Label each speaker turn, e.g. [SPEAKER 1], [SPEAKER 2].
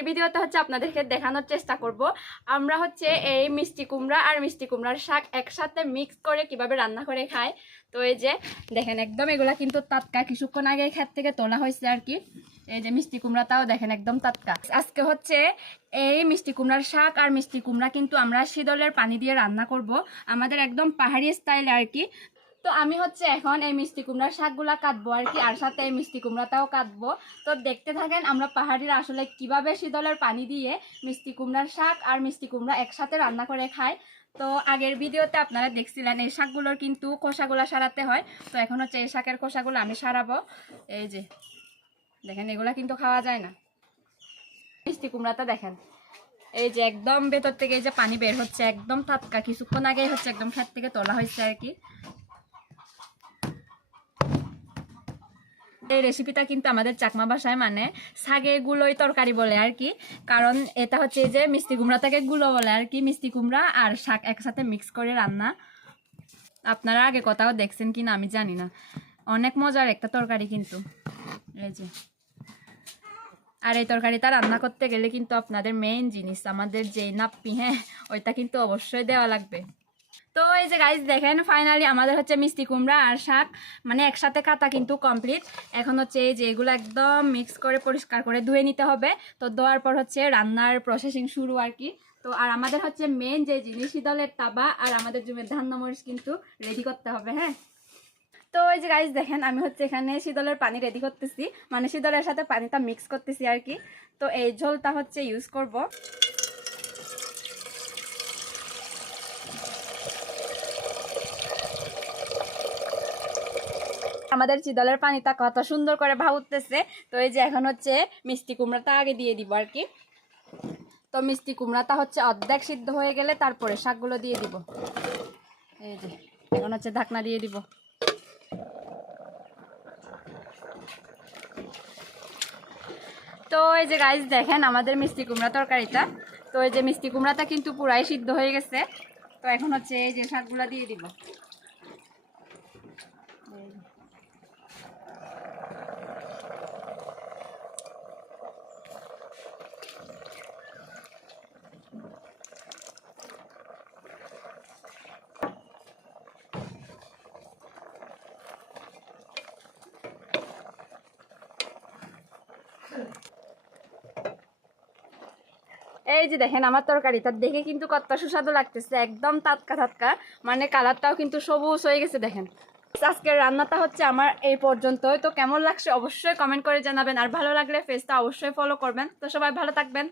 [SPEAKER 1] আজকের ভিডিওতে হচ্ছে আপনাদেরকে দেখানোর চেষ্টা করব। আমরা হচ্ছে এই মিষ্টি কুমড়া আর মিষ্টি কুমড়ার শাক একসাথে মিক্স করে কীভাবে রান্না করে খাই। তো এই যে, দেখেন একদম এগুলা কিন্তু টাটকা। কিছুক্ষণ আগে ক্ষেত থেকে তোলা হয়েছে আর কি। এই যে মিষ্টি কুমড়াটাও দেখেন একদম টাটকা। আজকে হচ্ছে এই মিষ্টি কুমড়ার শাক আর মিষ্টি কুমড়া কিন্তু আমরা শীতলের পানি দিয়ে রান্না করব। আমাদের একদম পাহাড়ি স্টাইল আর কি। তো আমি হচ্ছে এখন এই মিষ্টি কুমড়ার শাকগুলা কাটবো আর কি, আর সাথে এই মিষ্টি কুমড়াটাও কাটবো। তো দেখতে থাকেন আমরা পাহাড়িরা আসলে কীভাবে শীতলের পানি দিয়ে মিষ্টি কুমড়ার শাক আর মিষ্টি কুমড়া একসাথে রান্না করে খায়। তো আগের ভিডিওতে আপনারা দেখছিলেন এই শাকগুলোর কিন্তু খোসাগুলো সারাতে হয়। তো এখন হচ্ছে এই শাকের খোসাগুলো আমি সারাবো। এই যে, দেখেন এগুলা কিন্তু খাওয়া যায় না। মিষ্টি কুমড়াটা দেখেন, এই যে একদম ভেতর থেকে এই যে পানি বের হচ্ছে, একদম টাটকা। কিছুক্ষণ আগেই হচ্ছে একদম খেত থেকে তোলা হয়েছে আর কি। এই রেসিপিটা কিন্তু আমাদের চাকমা ভাষায় মানে শাগে গুলোই তরকারি বলে আর কি। কারণ এটা হচ্ছে যে মিষ্টি কুমড়াটাকে গুলো বলে আর কি, মিষ্টি কুমড়া আর শাক একসাথে মিক্স করে রান্না। আপনারা আগে কোথাও দেখছেন কি না আমি জানি না। অনেক মজার একটা তরকারি কিন্তু। এই যে। আর এই তরকারিটা রান্না করতে গেলে কিন্তু আপনাদের মেইন জিনিস, আমাদের যেই নাপ্পি হ্যাঁ ওইটা কিন্তু অবশ্যই দেওয়া লাগবে। তো এই যে গাইজ দেখেন ফাইনালি আমাদের হচ্ছে মিষ্টি কুমড়া আর শাক মানে একসাথে কাটা কিন্তু কমপ্লিট এখন হচ্ছে এই যে এগুলো একদম মিক্স করে পরিষ্কার করে ধুয়ে নিতে হবে। তো ধোয়ার পর হচ্ছে রান্নার প্রসেসিং শুরু আর কি। তো আর আমাদের হচ্ছে মেন যে জিনিস, শীতলের তাবা আর আমাদের জমির ধান্য মরিচ কিন্তু রেডি করতে হবে হ্যাঁ? তো এই যে গাইজ দেখেন, আমি হচ্ছে এখানে শীতলের পানি রেডি করতেছি। মানে শীতলের সাথে পানিটা মিক্স করতেছি আর কি। তো এই ঝোলটা হচ্ছে ইউজ করব। আমাদের চিদলের পানিটা কত সুন্দর করে ভাবতেছে তো এই যে এখন হচ্ছে মিষ্টি কুমড়াটা আগে দিয়ে দিব আর কি। তো মিষ্টি কুমড়াটা হচ্ছে অর্ধেক সিদ্ধ হয়ে গেলে তারপরে শাকগুলো দিয়ে দিব। এই যে, এখন হচ্ছে ঢাকনা দিয়ে দিব। তো এই যে গাইজ দেখেন আমাদের মিষ্টি কুমড়া তরকারিটা। তো এই যে মিষ্টি কুমড়াটা কিন্তু পুরাই সিদ্ধ হয়ে গেছে। তো এখন হচ্ছে এই যে শাকগুলো দিয়ে দিব। এই যে। দেখেন আমার তরকারিটা দেখে কিন্তু কত সুস্বাদু লাগতেছে, একদম টাটকা টাটকা। মানে কালারটাও কিন্তু সবুজ হয়ে গেছে, দেখেন। আজকের রান্নাটা হচ্ছে আমার এই পর্যন্তই। তো কেমন লাগছে অবশ্যই কমেন্ট করে জানাবেন, আর ভালো লাগলে ফেসটা অবশ্যই ফলো করবেন। তো সবাই ভালো থাকবেন।